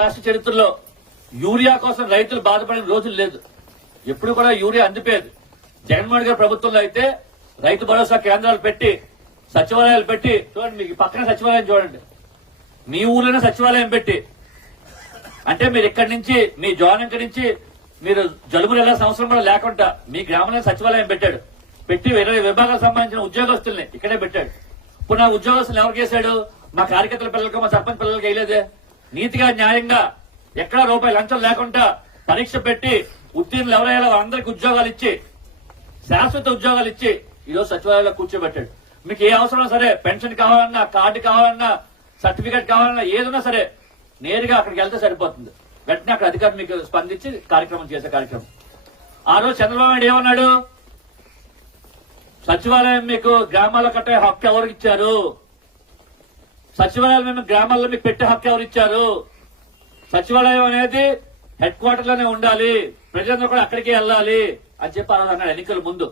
రాష్ట్ర చరిత్రలో యూరియా కోసం రైతులు బాధపడిన రోజులు లేదు. ఎప్పుడు కూడా యూరియా అందిపోయేది. జగన్మోహన్ గారి ప్రభుత్వంలో అయితే రైతు భరోసా కేంద్రాలు పెట్టి సచివాలయాలు పెట్టి చూడండి, మీకు పక్కన సచివాలయం చూడండి, మీ ఊర్లోనే సచివాలయం పెట్టి, అంటే మీరు ఇక్కడి నుంచి మీ జోనంక నుంచి మీరు జలుబులు వెళ్లాల్సిన అవసరం కూడా లేకుండా మీ గ్రామంలో సచివాలయం పెట్టాడు. పెట్టి 20 విభాగాలకు సంబంధించిన ఉద్యోగస్తుల్ని ఇక్కడే పెట్టాడు. ఇప్పుడు నా ఉద్యోగస్తులు ఎవరికి వేశాడు? మా కార్యకర్తల పిల్లలకు, మా సర్పంచ్ పిల్లలకి వేయలేదే. నీతిగా న్యాయంగా ఎక్కడా రూపాయి లంచం లేకుండా పరీక్ష పెట్టి ఉత్తీర్ణులు ఎవరైనా అందరికి ఉద్యోగాలు ఇచ్చి శాశ్వత ఉద్యోగాలు ఇచ్చి ఈరోజు సచివాలయంలో కూర్చోబెట్టాడు. మీకు ఏ అవసరం సరే, పెన్షన్ కావాలన్నా, కార్డు కావాలన్నా, సర్టిఫికేట్ కావాలన్నా, ఏదన్నా సరే నేరుగా అక్కడికి వెళ్తే సరిపోతుంది. వెంటనే అక్కడ అధికారులు మీకు స్పందించి కార్యక్రమం చేసే కార్యక్రమం. ఆ రోజు చంద్రబాబు నాయుడు ఏమన్నాడు? సచివాలయం మీకు గ్రామాల కట్టే హక్కు ఎవరికి ఇచ్చారు? సచివాలయం మేము గ్రామాల్లో మీకు పెట్టే హక్కు ఎవరు ఇచ్చారు? సచివాలయం అనేది హెడ్ క్వార్టర్ లోనే ఉండాలి, ప్రజలందరూ కూడా అక్కడికే వెళ్ళాలి అని చెప్పి అన్నాడు ఎన్నికల ముందు.